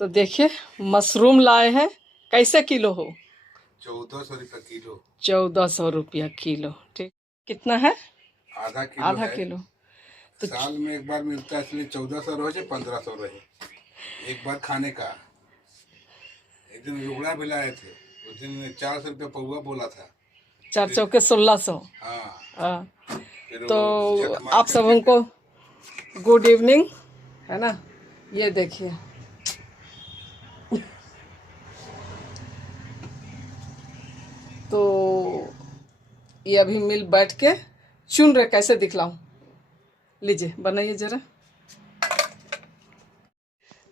तो देखिए मशरूम लाए हैं। कैसे किलो हो? 1400 रुपये किलो। 1400 रुपया किलो। ठीक, कितना है? आधा किलो आधा है। किलो। तो साल में एक बार मिलता है, इसलिए 1400 रहे 1500 रहे एक बार खाने का। एक दिन रुगड़ा भी लाए थे, उस दिन 400 रुपये पौवा बोला था। 4 चौके 1600। हाँ, फिर तो वो झक मार आप सब करके हमको गुड इवनिंग, है ना। ये देखिए तो ये अभी मिल बैठ के चुन रहे, कैसे दिखलाऊं? लीजिए बनाइए जरा।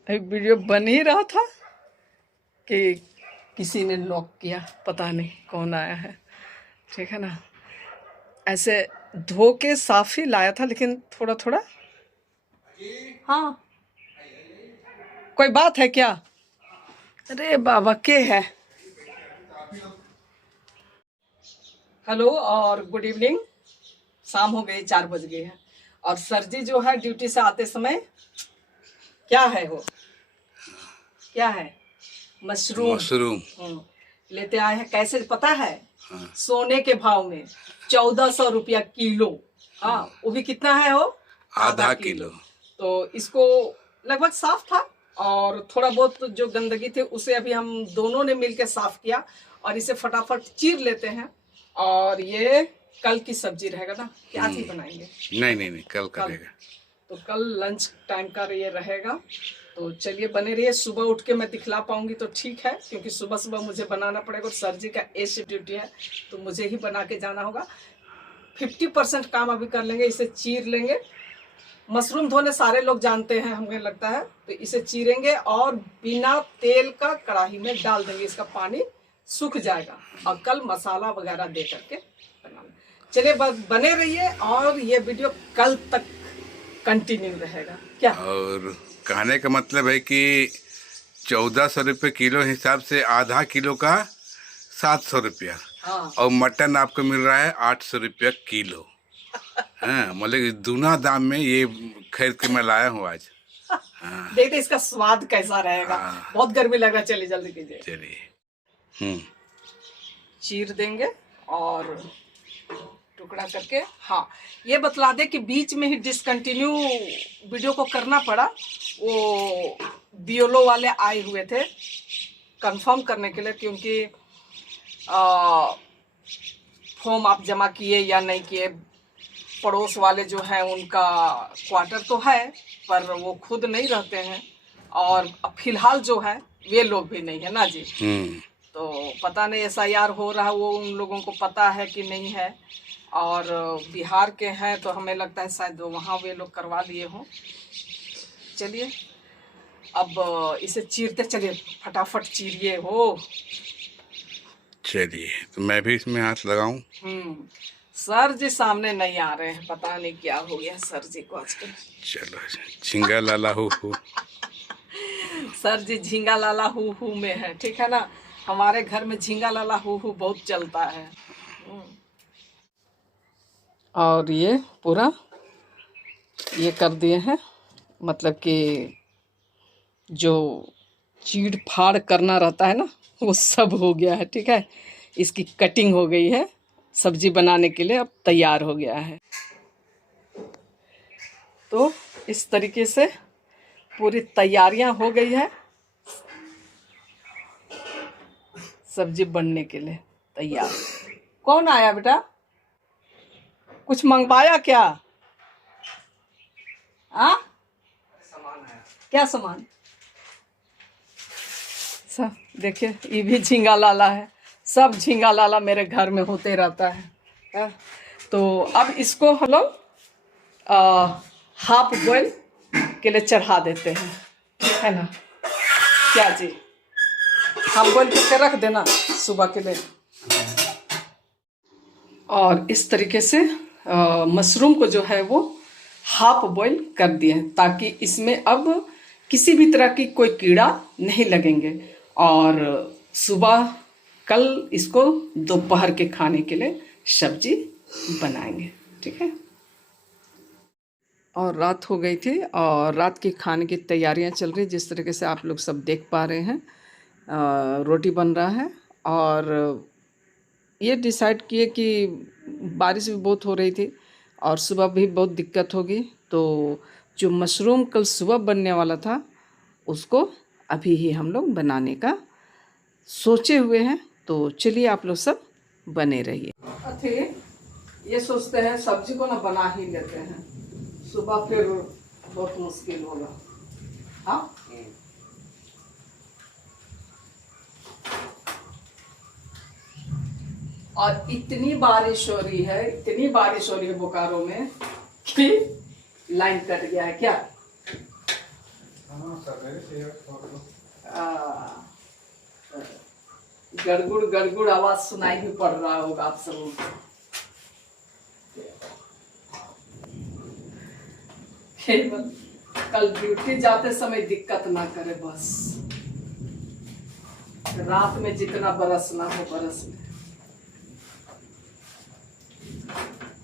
अभी वीडियो बन ही रहा था कि किसी ने नॉक किया, पता नहीं कौन आया है। ठीक है ना, ऐसे धो के साफ ही लाया था, लेकिन थोड़ा थोड़ा। हाँ, कोई बात है क्या? अरे बाबा के है। हेलो और गुड इवनिंग। शाम हो गई, 4 बज गए हैं। और सर जी जो है ड्यूटी से आते समय क्या है वो, क्या है? मशरूम। मशरूम लेते आए हैं। कैसे पता है? हाँ। सोने के भाव में 1400 रुपया किलो। हाँ, वो भी कितना है वो? आधा किलो। तो इसको लगभग साफ था, और थोड़ा बहुत जो गंदगी थी उसे अभी हम दोनों ने मिलकर साफ किया। और इसे फटाफट चीर लेते हैं। और ये कल की सब्जी रहेगा ना। क्या चीज बनाएंगे? नहीं, कल करेगा। तो कल लंच टाइम का ये रहेगा। तो चलिए बने रहिए। सुबह उठ के मैं दिखला पाऊंगी तो ठीक है, क्योंकि सुबह सुबह मुझे बनाना पड़ेगा। और सर जी का ए शिफ्ट ड्यूटी है, तो मुझे ही बना के जाना होगा। 50% काम अभी कर लेंगे। इसे चीर लेंगे। मशरूम धोने सारे लोग जानते हैं, हमें लगता है। तो इसे चीरेंगे और बिना तेल का कढ़ाई में डाल देंगे। इसका पानी सूख जाएगा और कल मसाला वगैरह दे करके बनाना। चलिए बने रहिए, और ये वीडियो कल तक कंटिन्यू रहेगा क्या? और कहने का मतलब है कि 1400 रुपये किलो हिसाब से आधा किलो का 700 रुपया। हाँ। और मटन आपको मिल रहा है 800 रुपया किलो। हाँ, मतलब दूना दाम में ये खरीद के मैं लाया हूँ आज। देखते इसका स्वाद कैसा रहेगा। बहुत गर्मी लग रहा है, चलिए जल्दी कीजिए। चलिए। चीर देंगे और टुकड़ा करके। हाँ, ये बतला दे कि बीच में ही डिसकंटिन्यू वीडियो को करना पड़ा। वो बीएलओ वाले आए हुए थे कंफर्म करने के लिए, क्योंकि फॉर्म आप जमा किए या नहीं किए। पड़ोस वाले जो हैं उनका क्वार्टर तो है, पर वो खुद नहीं रहते हैं। और फिलहाल जो है वे लोग भी नहीं है ना जी। तो पता नहीं एसआईआर हो रहा है, वो उन लोगों को पता है कि नहीं है। और बिहार के हैं तो हमें लगता है शायद वहाँ वे लोग करवा लिए हों। चलिए अब इसे चीरते चलिए, फटाफट चीरिए हो। चलिए, तो मैं भी इसमें हाथ लगाऊं। सर जी सामने नहीं आ रहे हैं, पता नहीं क्या हो गया सर जी को आजकल। चलो, झिंगा लाला हु सर जी झींगा लाला हु में है, ठीक है ना। हमारे घर में झींगा लाला हु बहुत चलता है। और ये पूरा ये कर दिए हैं, मतलब कि जो चीड़ फाड़ करना रहता है ना, वो सब हो गया है। ठीक है, इसकी कटिंग हो गई है, सब्जी बनाने के लिए अब तैयार हो गया है। तो इस तरीके से पूरी तैयारियां हो गई है, सब्जी बनने के लिए तैयार। कौन आया बेटा? कुछ मंगवाया क्या? आ? क्या सामान? सब देखिए, ये भी झींगा लाला है। सब झींगा लाला मेरे घर में होते रहता है। तो अब इसको हम लोग हाफ बॉइल के लिए चढ़ा देते हैं, है ना। क्या जी, हाफ बॉइल करके रख देना सुबह के लिए। और इस तरीके से मशरूम को जो है वो हाफ बॉइल कर दिए हैं, ताकि इसमें अब किसी भी तरह की कोई कीड़ा नहीं लगेंगे। और सुबह कल इसको दोपहर के खाने के लिए सब्जी बनाएंगे। ठीक है। और रात हो गई थी और रात के खाने की तैयारियां चल रही, जिस तरीके से आप लोग सब देख पा रहे हैं। रोटी बन रहा है और ये डिसाइड किए कि बारिश भी बहुत हो रही थी और सुबह भी बहुत दिक्कत होगी, तो जो मशरूम कल सुबह बनने वाला था उसको अभी ही हम लोग बनाने का सोचे हुए हैं। तो चलिए आप लोग सब बने रहिए। अथे ये सोचते हैं सब्जी को ना बना ही लेते हैं, सुबह फिर बहुत मुश्किल होगा। हाँ, और इतनी बारिश हो रही है, इतनी बारिश हो रही है बोकारो में कि लाइन कट गया है क्या। गड़गुड़ गड़गुड़ आवाज सुनाई भी पड़ रहा होगा आप सबों को। केवल कल ड्यूटी जाते समय दिक्कत ना करे बस, रात में जितना बरसना हो बरस में।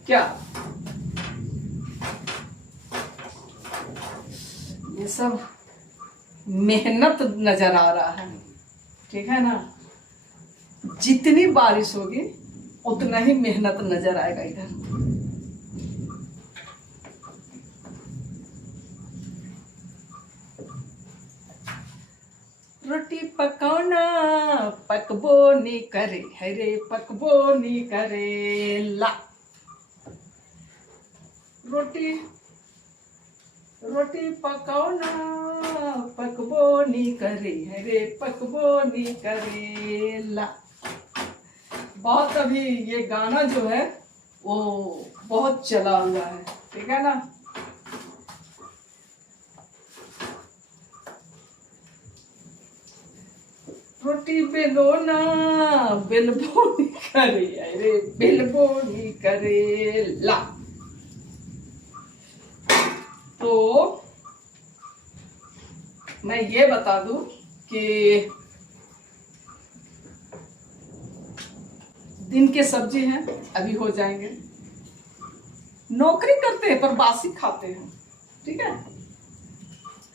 क्या ये सब मेहनत नजर आ रहा है, ठीक है ना। जितनी बारिश होगी उतना ही मेहनत नजर आएगा इधर। रोटी पकाना पकबो नी करे, हरे पकबो नी करे ला। रोटी रोटी पकाना पकबो नी करे, हरे पकबो नी करे ला। बहुत अभी ये गाना जो है वो बहुत चला हुआ है, ठीक है ना। रोटी बेलो ना बेलबो नी करे, अरे बेलबो नी करे ला। तो मैं ये बता दूं कि दिन के सब्जी हैं अभी हो जाएंगे। नौकरी करते हैं पर बासी खाते हैं, ठीक है।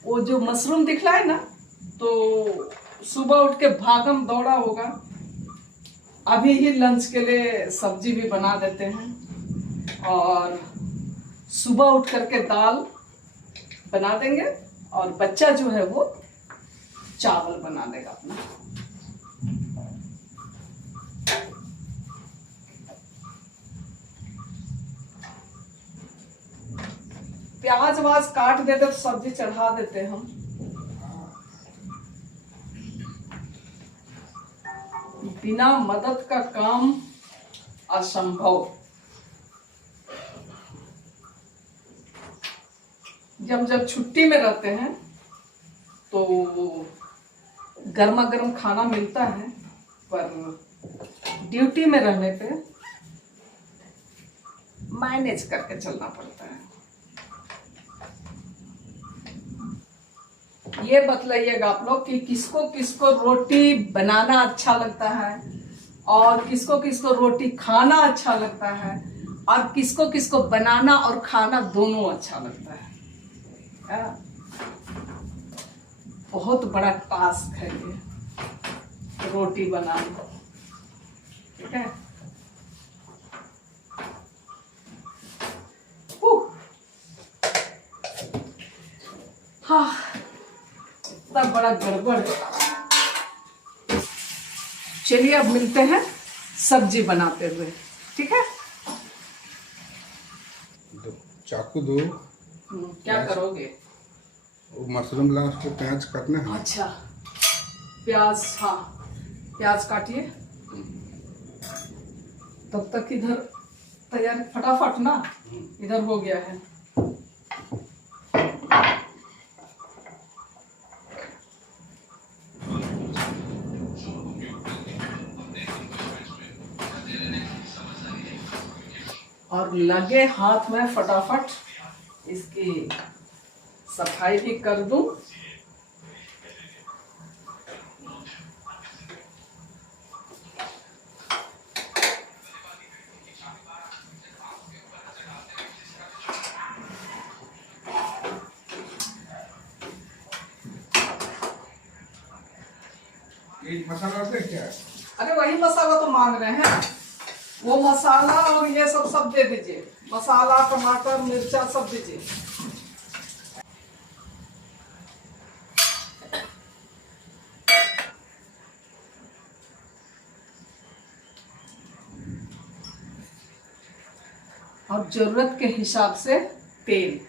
वो जो मशरूम दिख रहा है ना, तो सुबह उठ के भागम दौड़ा होगा। अभी ही लंच के लिए सब्जी भी बना देते हैं और सुबह उठ करके दाल बना देंगे और बच्चा जो है वो चावल बना देगा अपना। प्याज वाज काट देते तो सब्जी चढ़ा देते हम। बिना मदद का काम असंभव। जब जब छुट्टी में रहते हैं तो गर्मा गर्म खाना मिलता है, पर ड्यूटी में रहने पे मैनेज करके चलना पड़ता है। ये बतलाइएगा आप लोग कि किसको किसको रोटी बनाना अच्छा लगता है और किसको किसको रोटी खाना अच्छा लगता है और किसको किसको बनाना और खाना दोनों अच्छा लगता है। बहुत बड़ा टास्क है ये रोटी बनाना, ठीक है। हाँ, इतना बड़ा गड़बड़ है। चलिए अब मिलते हैं सब्जी बनाते हुए, ठीक है। चाकू दो। क्या करोगे? वो मशरूम ला, उसको प्याज काटना है। अच्छा, प्याज, हाँ प्याज काटिए। तब तक इधर तैयार फटाफट ना, इधर हो गया है। और लगे हाथ में फटाफट इसकी सफाई भी कर दूं। ये मसाला से क्या है? अरे वही मसाला तो मांग रहे हैं, वो मसाला और ये सब दे दीजिए। मसाला, टमाटर, मिर्चा सब दीजिए। और जरूरत के हिसाब से तेल।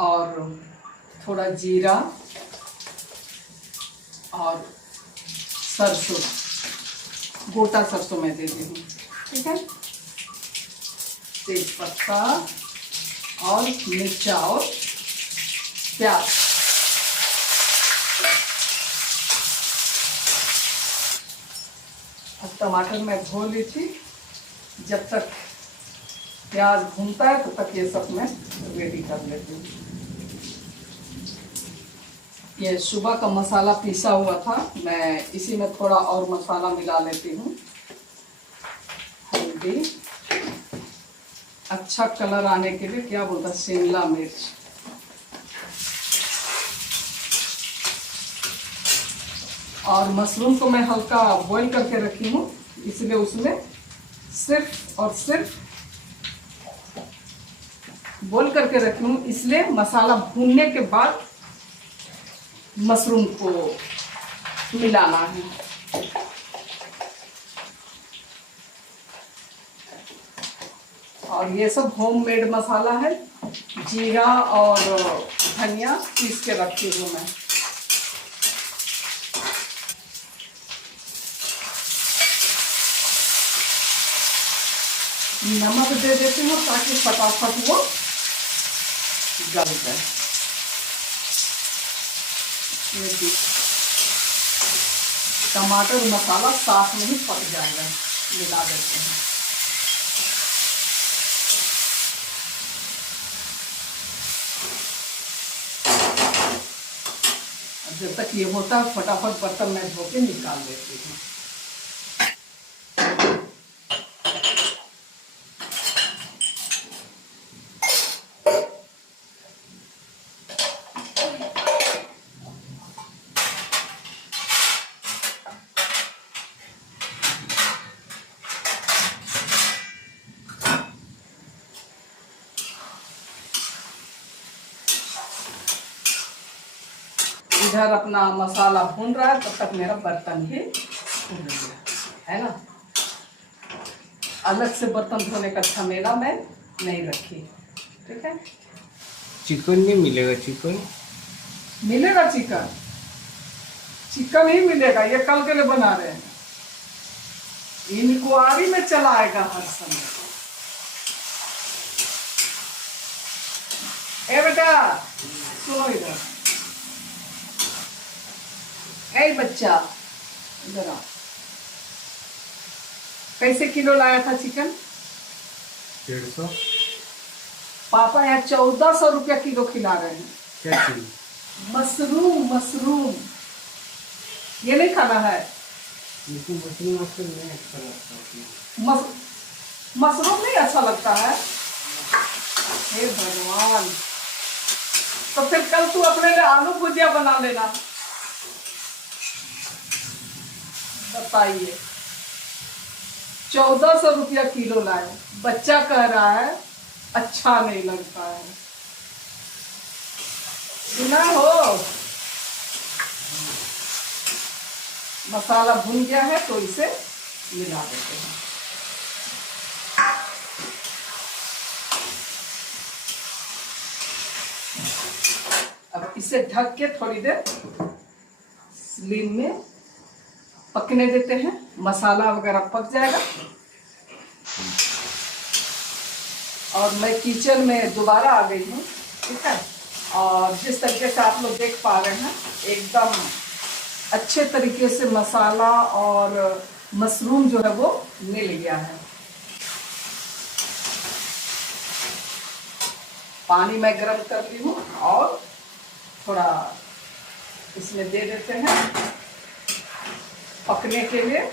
और थोड़ा जीरा और सरसों, गोटा सरसों मैं दे दी हूँ, ठीक है। तेज पत्ता और मिर्चा और प्याज। अब टमाटर मैं धो ली थी, जब तक प्याज भूनता है तब तक ये सब मैं रेडी कर लेती हूँ। ये सुबह का मसाला पीसा हुआ था, मैं इसी में थोड़ा और मसाला मिला लेती हूँ। हल्दी, अच्छा कलर आने के लिए क्या बोलता, शिमला मिर्च, और मशरूम को मैं हल्का बॉईल करके रखी हूँ, इसलिए उसमें सिर्फ और सिर्फ बॉईल करके रखी हूँ, इसलिए मसाला भूनने के बाद मशरूम को मिलाना है। और ये सब होममेड मसाला है, जीरा और धनिया पीस के रखी हूँ मैं। नमक दे देती हूँ ताकि फटाफट वो गल जाए। टमाटर मसाला साथ में ही पक जाएगा, मिला देते हैं। जब तक ये होता है फटाफट बर्तन में धो के निकाल देती हूँ। इधर अपना मसाला भून रहा है, तब तक मेरा बर्तन ही भून गया है ना। अलग से बर्तन धोने का झमेला मैं नहीं रखी, ठीक है। चिकन नहीं मिलेगा? चिकन मिलेगा, चिकन चिकन ही मिलेगा, ये कल के लिए बना रहे हैं। इंक्वायरी में चला आएगा हर समय। ए बेटा सुनो इधर, ए बच्चा इधर आ। कैसे किलो लाया था चिकन? 150। पापा यहाँ 1400 रुपया किलो खिला रहे हैं। क्या चीज? मशरूम, मशरूम ये नहीं खाना है। लेकिन मशरूम आपको नहीं अच्छा लगता। मशरूम नहीं अच्छा लगता है? हे भगवान, तो फिर कल तू अपने लिए आलू भुजिया बना लेना। बताइए, 1400 रुपया किलो लाए, बच्चा कह रहा है अच्छा नहीं लगता है। सुना हो? मसाला भुन गया है तो इसे मिला देते हैं। अब इसे ढक के थोड़ी देर स्लिम में पकने देते हैं, मसाला वगैरह पक जाएगा। और मैं किचन में दोबारा आ गई हूँ, ठीक है। और जिस तरीके से आप लोग देख पा रहे हैं, एकदम अच्छे तरीके से मसाला और मशरूम जो है वो मिल गया है। पानी मैं गर्म कर ली हूँ और थोड़ा इसमें दे देते हैं पकने के लिए।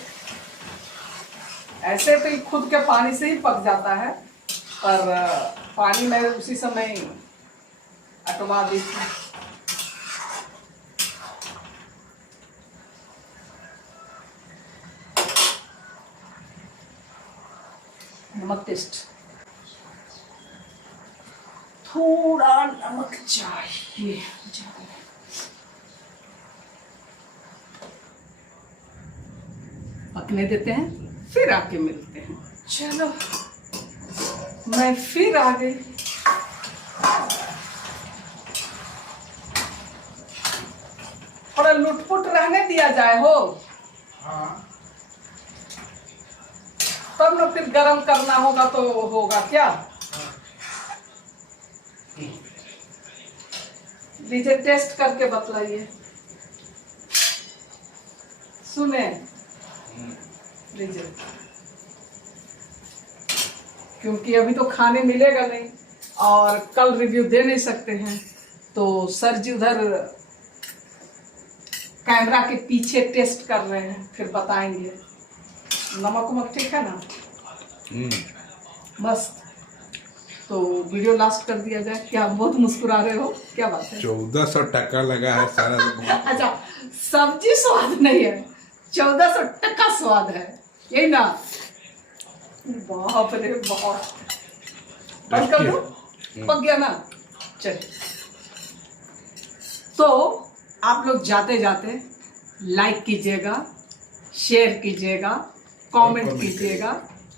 ऐसे तो ये खुद के पानी से ही पक जाता है, पर पानी मैं उसी समय अटवा दी थी। नमक टेस्ट, थोड़ा नमक चाहिए। पकने देते हैं, फिर आके मिलते हैं। चलो मैं फिर आ गई। थोड़ा लुटपुट रहने दिया जाए हो, तब न फिर गरम करना होगा तो होगा क्या। लीजिए टेस्ट करके बतलाइए। सुने लीजिए, क्योंकि अभी तो खाने मिलेगा नहीं और कल रिव्यू दे नहीं सकते हैं, तो सर जी उधर कैमरा के पीछे टेस्ट कर रहे हैं, फिर बताएंगे। नमक वमक ठीक है ना? मस्त। तो वीडियो लास्ट कर दिया जाए क्या? बहुत मुस्कुरा रहे हो, क्या बात है? 1400 टका लगा है सारा। अच्छा, सब्जी स्वाद नहीं है, 1400 टका स्वाद है, यही ना? बाप रे बाप। बंद कर दो, पक गया ना? चल, तो आप लोग जाते जाते लाइक कीजिएगा, शेयर कीजिएगा, कमेंट कीजिएगा,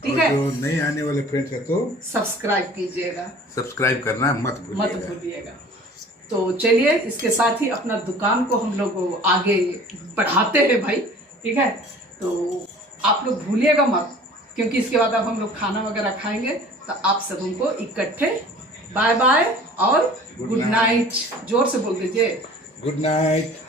ठीक है? जो नहीं आने वाले फ्रेंड्स है तो सब्सक्राइब कीजिएगा, सब्सक्राइब करना मत भूलिएगा। तो चलिए, इसके साथ ही अपना दुकान को हम लोग आगे बढ़ाते हैं भाई, ठीक है? तो आप लोग भूलिएगा मत, क्योंकि इसके बाद अब हम लोग खाना वगैरह खाएंगे, तो आप सब हमको इकट्ठे बाय बाय और गुड नाइट जोर से बोल दीजिए। Good night.